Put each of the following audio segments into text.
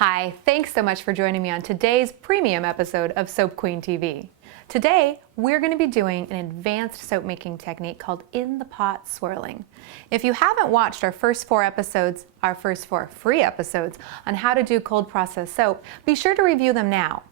Hi, thanks so much for joining me on today's premium episode of Soap Queen TV. Today, we're going to be doing an advanced soap making technique called in the pot swirling. If you haven't watched our first four free episodes on how to do cold process soap, be sure to review them now.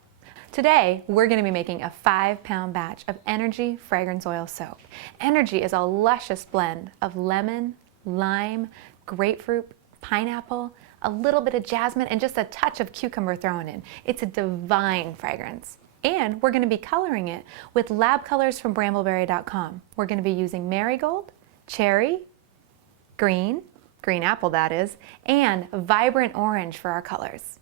Today, we're going to be making a 5-pound batch of Energy Fragrance Oil soap. Energy is a luscious blend of lemon, lime, grapefruit, pineapple, a little bit of jasmine, and just a touch of cucumber thrown in. It's a divine fragrance. And we're going to be coloring it with lab colors from brambleberry.com. We're going to be using marigold, cherry, green apple that is, and vibrant orange for our colors.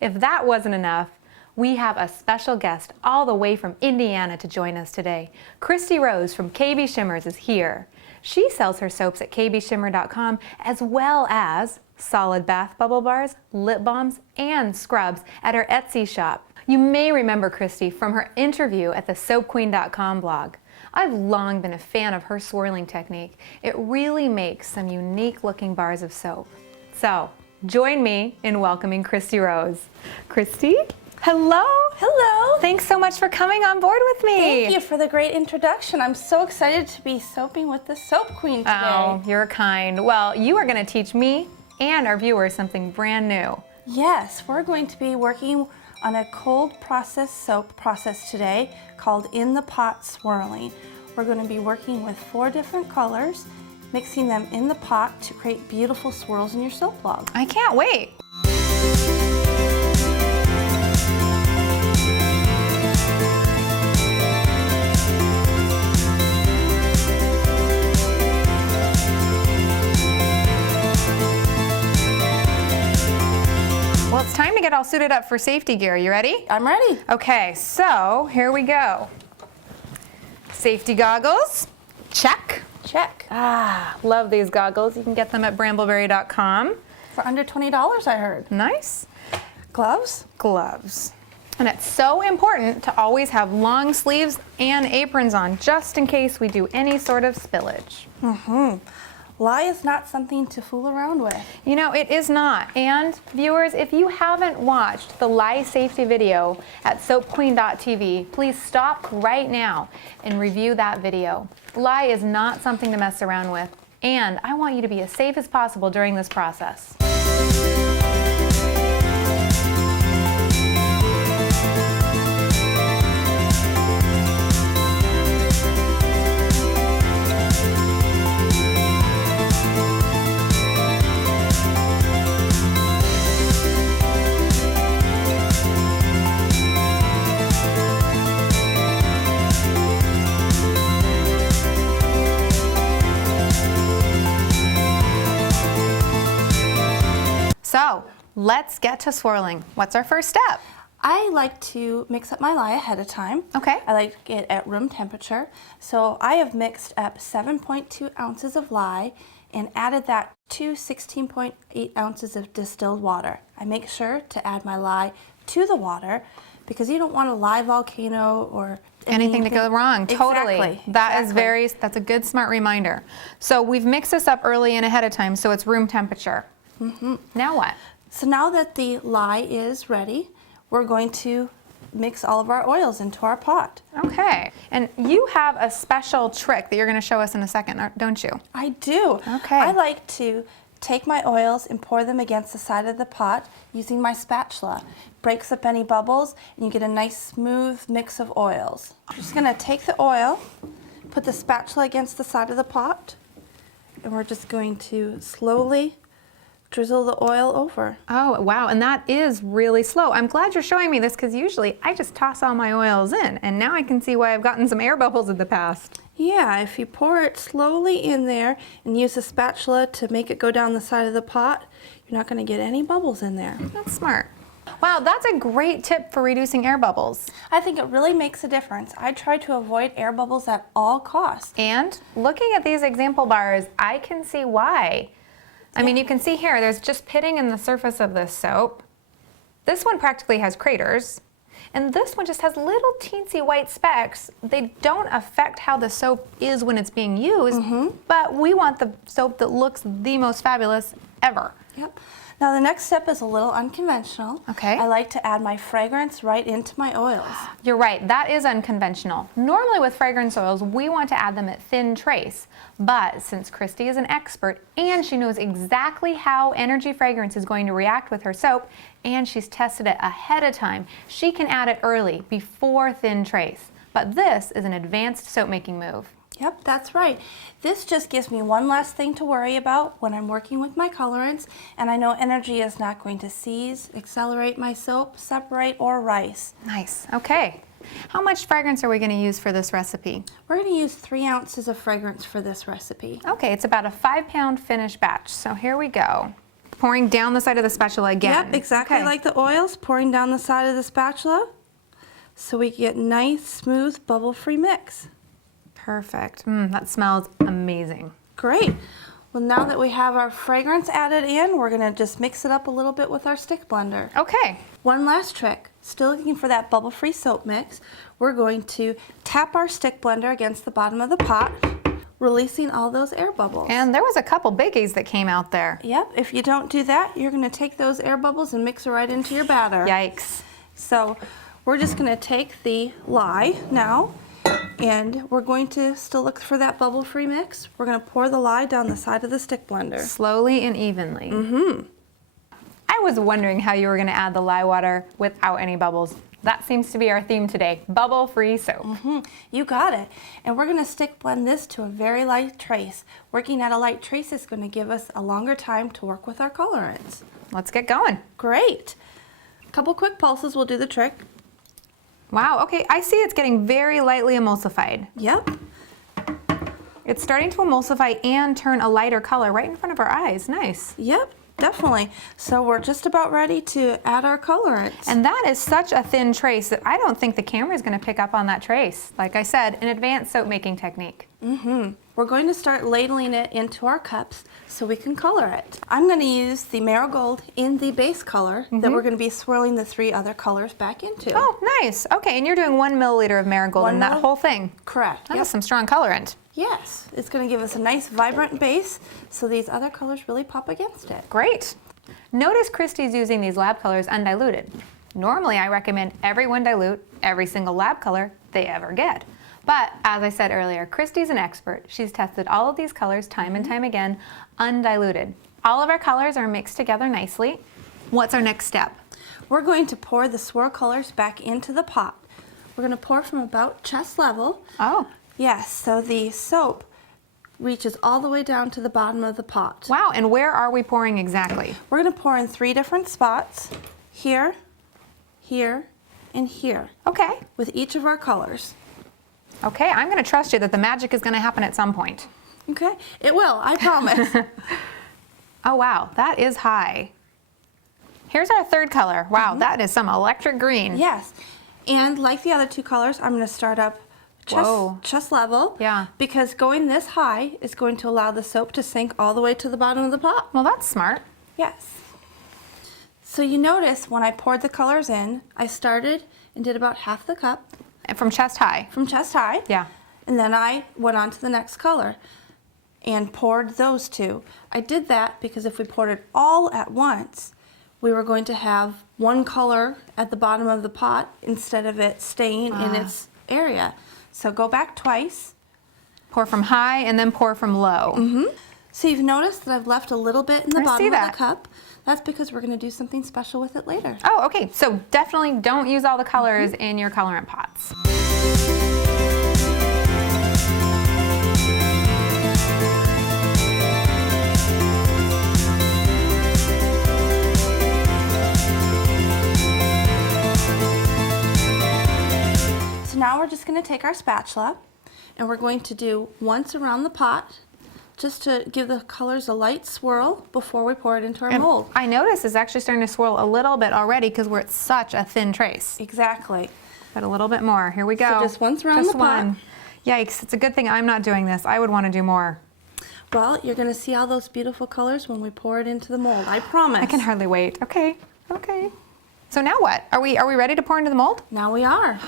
If that wasn't enough, we have a special guest all the way from Indiana to join us today. Christy Rose from KB Shimmers is here. She sells her soaps at kbshimmer.com as well as solid bath bubble bars, lip balms, and scrubs at her Etsy shop. You may remember Christy from her interview at the soapqueen.com blog. I've long been a fan of her swirling technique. It really makes some unique looking bars of soap. So, join me in welcoming Christy Rose. Christy, hello. Hello. Thanks so much for coming on board with me. Thank you for the great introduction. I'm so excited to be soaping with the Soap Queen today. Oh, you're kind. Well, you are going to teach me and our viewers something brand new. Yes, we're going to be working on a cold process soap process today called in the pot swirling. We're going to be working with 4 different colors, mixing them in the pot to create beautiful swirls in your soap log. I can't wait. Well, it's time to get all suited up for safety gear. You ready? I'm ready. Okay, so here we go. Safety goggles, check. Check. Ah, love these goggles. You can get them at brambleberry.com. For under $20, I heard. Nice. Gloves. Gloves. And it's so important to always have long sleeves and aprons on, just in case we do any sort of spillage. Lye is not something to fool around with. You know, it is not. And viewers, if you haven't watched the lye safety video at soapqueen.tv, please stop right now and review that video. Lye is not something to mess around with, and I want you to be as safe as possible during this process. So, let's get to swirling. What's our first step? I like to mix up my lye ahead of time. Okay. I like it at room temperature. So I have mixed up 7.2 ounces of lye and added that to 16.8 ounces of distilled water. I make sure to add my lye to the water because you don't want a lye volcano or anything to go wrong. Totally. Exactly. That's a good smart reminder. So we've mixed this up early and ahead of time, so it's room temperature. Now what? So now that the lye is ready, we're going to mix all of our oils into our pot. Okay. And you have a special trick that you're going to show us in a second, don't you? I do. Okay. I like to take my oils and pour them against the side of the pot using my spatula. Breaks up any bubbles and you get a nice smooth mix of oils. I'm just going to take the oil, put the spatula against the side of the pot, and we're just going to slowly drizzle the oil over. Oh, wow. And that is really slow. I'm glad you're showing me this because usually I just toss all my oils in, and now I can see why I've gotten some air bubbles in the past. Yeah, if you pour it slowly in there and use the spatula to make it go down the side of the pot, you're not going to get any bubbles in there. That's smart. Wow, that's a great tip for reducing air bubbles. I think it really makes a difference. I try to avoid air bubbles at all costs. And looking at these example bars, I can see why. I mean, you can see here, there's just pitting in the surface of this soap. This one practically has craters. And this one just has little teensy white specks. They don't affect how the soap is when it's being used, but we want the soap that looks the most fabulous ever. Yep. Now the next step is a little unconventional. Okay. I like to add my fragrance right into my oils. You're right, that is unconventional. Normally with fragrance oils, we want to add them at thin trace. But since Christy is an expert and she knows exactly how energy fragrance is going to react with her soap, and she's tested it ahead of time, she can add it early, before thin trace. But this is an advanced soap making move. Yep, that's right. This just gives me one less thing to worry about when I'm working with my colorants, and I know energy is not going to seize, accelerate my soap, separate, or rise. Nice, okay. How much fragrance are we going to use for this recipe? We're going to use 3 ounces of fragrance for this recipe. Okay, it's about a 5-pound finished batch, so here we go. Pouring down the side of the spatula again. Yep, exactly like the oils, pouring down the side of the spatula so we get nice, smooth, bubble-free mix. Perfect. That smells amazing. Great. Well, now that we have our fragrance added in, we're going to just mix it up a little bit with our stick blender. Okay. One last trick. Still looking for that bubble-free soap mix. We're going to tap our stick blender against the bottom of the pot, releasing all those air bubbles. And there was a couple biggies that came out there. Yep, if you don't do that, you're going to take those air bubbles and mix it right into your batter. Yikes. So we're just going to take the lye now, and we're going to still look for that bubble-free mix. We're going to pour the lye down the side of the stick blender. Slowly and evenly. I was wondering how you were going to add the lye water without any bubbles. That seems to be our theme today, bubble-free soap. You got it. And we're going to stick blend this to a very light trace. Working at a light trace is going to give us a longer time to work with our colorants. Let's get going. Great. A couple quick pulses will do the trick. Wow, okay, I see it's getting very lightly emulsified. Yep. It's starting to emulsify and turn a lighter color right in front of our eyes. Nice. Yep, definitely. So we're just about ready to add our colorants. And that is such a thin trace that I don't think the camera is going to pick up on that trace. Like I said, an advanced soap making technique. We're going to start ladling it into our cups so we can color it. I'm going to use the Marigold in the base color that we're going to be swirling the 3 other colors back into. Oh, nice. Okay, and you're doing 1 milliliter of Marigold in that whole thing. Correct. That has some strong colorant. Yes, it's going to give us a nice vibrant base so these other colors really pop against it. Great. Notice Christy's using these lab colors undiluted. Normally I recommend everyone dilute every single lab color they ever get. But as I said earlier, Christy's an expert. She's tested all of these colors time and time again, undiluted. All of our colors are mixed together nicely. What's our next step? We're going to pour the swirl colors back into the pot. We're going to pour from about chest level. Oh. Yes, so the soap reaches all the way down to the bottom of the pot. Wow, and where are we pouring exactly? We're going to pour in 3 different spots, here, here, and here. Okay. With each of our colors. Okay, I'm going to trust you that the magic is going to happen at some point. Okay, it will, I promise. Oh wow, that is high. Here's our 3rd color. Wow, that is some electric green. Yes, and like the other 2 colors, I'm going to start up chest level. Yeah. Because going this high is going to allow the soap to sink all the way to the bottom of the pot. Well, that's smart. Yes. So you notice when I poured the colors in, I started and did about half the cup. And from chest high. From chest high. Yeah. And then I went on to the next color and poured those 2. I did that because if we poured it all at once, we were going to have one color at the bottom of the pot instead of it staying in its area. So go back twice. Pour from high and then pour from low. So you've noticed that I've left a little bit in the bottom of that. the cup. That's because we're going to do something special with it later. Oh, okay. So definitely don't use all the colors in your colorant pots. So now we're just going to take our spatula and we're going to do once around the pot just to give the colors a light swirl before we pour it into our mold. I notice it's actually starting to swirl a little bit already because we're at such a thin trace. Exactly. But a little bit more. Here we go. So just once around the pot. Yikes, it's a good thing I'm not doing this. I would want to do more. Well, you're going to see all those beautiful colors when we pour it into the mold. I promise. I can hardly wait. Okay, okay. So now what? Are we ready to pour into the mold? Now we are.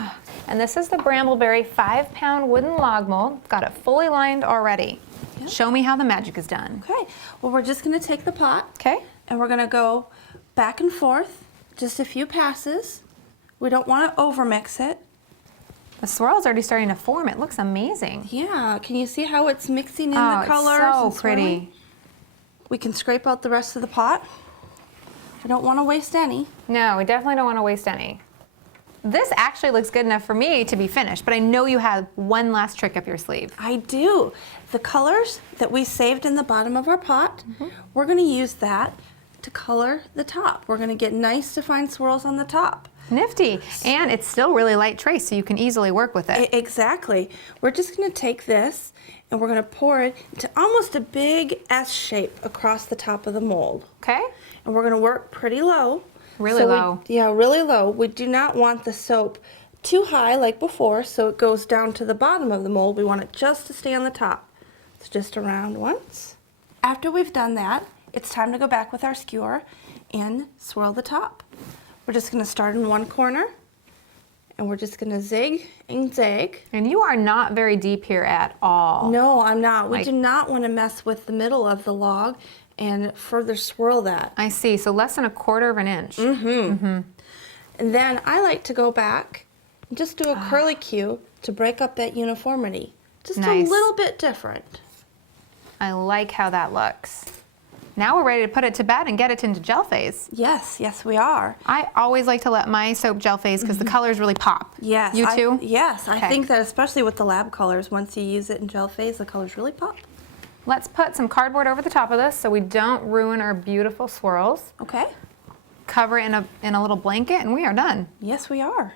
And this is the Brambleberry 5-pound wooden log mold. Got it fully lined already. Yep. Show me how the magic is done. Okay, well we're just going to take the pot. Okay. and we're gonna go back and forth, just a few passes. We don't want to overmix it. The swirl's already starting to form. It looks amazing. Yeah, can you see how it's mixing in the colors? Oh, and it's so pretty. swirling? We can scrape out the rest of the pot. We don't want to waste any. No, we definitely don't want to waste any. This actually looks good enough for me to be finished, but I know you have one last trick up your sleeve. I do. The colors that we saved in the bottom of our pot, we're going to use that to color the top. We're going to get nice defined swirls on the top. Nifty. And it's still really light trace, so you can easily work with it. Exactly. We're just going to take this and we're going to pour it into almost a big S shape across the top of the mold. Okay? And we're going to work pretty low. Really low. Yeah, really low. We do not want the soap too high like before, so it goes down to the bottom of the mold. We want it just to stay on the top. So just around once. After we've done that, it's time to go back with our skewer and swirl the top. We're just going to start in one corner, and we're just going to zig and zag. And you are not very deep here at all. No, I'm not. We do not want to mess with the middle of the log and further swirl that. I see. So less than 1/4 of an inch. And then I like to go back and just do a curly cue to break up that uniformity. Just Nice. a little bit different. I like how that looks. Now we're ready to put it to bed and get it into gel phase. Yes, yes, we are. I always like to let my soap gel phase because the colors really pop. Yes. You too? Yes, I Okay. think that especially with the lab colors, once you use it in gel phase, the colors really pop. Let's put some cardboard over the top of this so we don't ruin our beautiful swirls. Okay. Cover it in a little blanket and we are done. Yes, we are.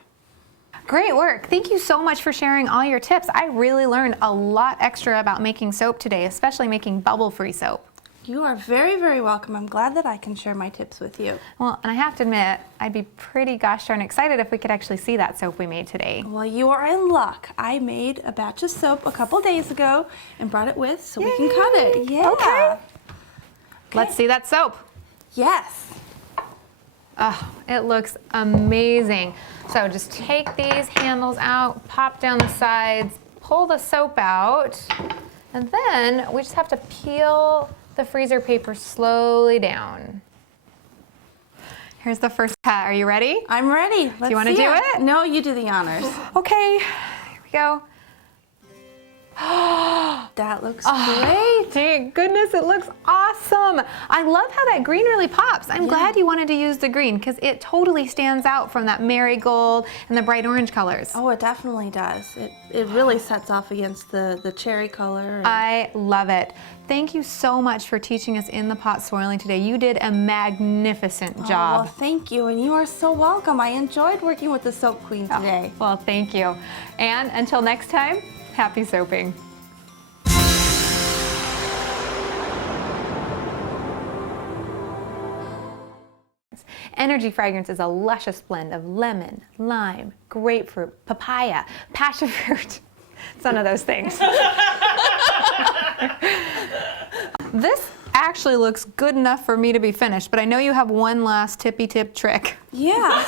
Great work. Thank you so much for sharing all your tips. I really learned a lot extra about making soap today, especially making bubble-free soap. You are very, very welcome. I'm glad that I can share my tips with you. Well, and I have to admit, I'd be pretty gosh darn excited if we could actually see that soap we made today. Well, you are in luck. I made a batch of soap a couple days ago and brought it with so we can cut it. Yeah. Okay. Let's see that soap. Yes. Oh, it looks amazing. So just take these handles out, pop down the sides, pull the soap out, and then we just have to peel the freezer paper slowly down. Here's the first cut. Are you ready? I'm ready. Let's do you want to see do it? No, you do the honors. Okay, here we go. That looks great. Thank goodness, it looks awesome. I love how that green really pops. I'm glad you wanted to use the green because it totally stands out from that marigold and the bright orange colors. Oh, it definitely does. It really sets off against the cherry color. I love it. Thank you so much for teaching us in the pot swirling today. You did a magnificent job. Well, thank you, and you are so welcome. I enjoyed working with the Soap Queen today. Well, thank you. And until next time, happy soaping. Energy Fragrance is a luscious blend of lemon, lime, grapefruit, papaya, passion fruit. It's none of those things. This actually looks good enough for me to be finished, but I know you have one last tippy tip trick. Yeah.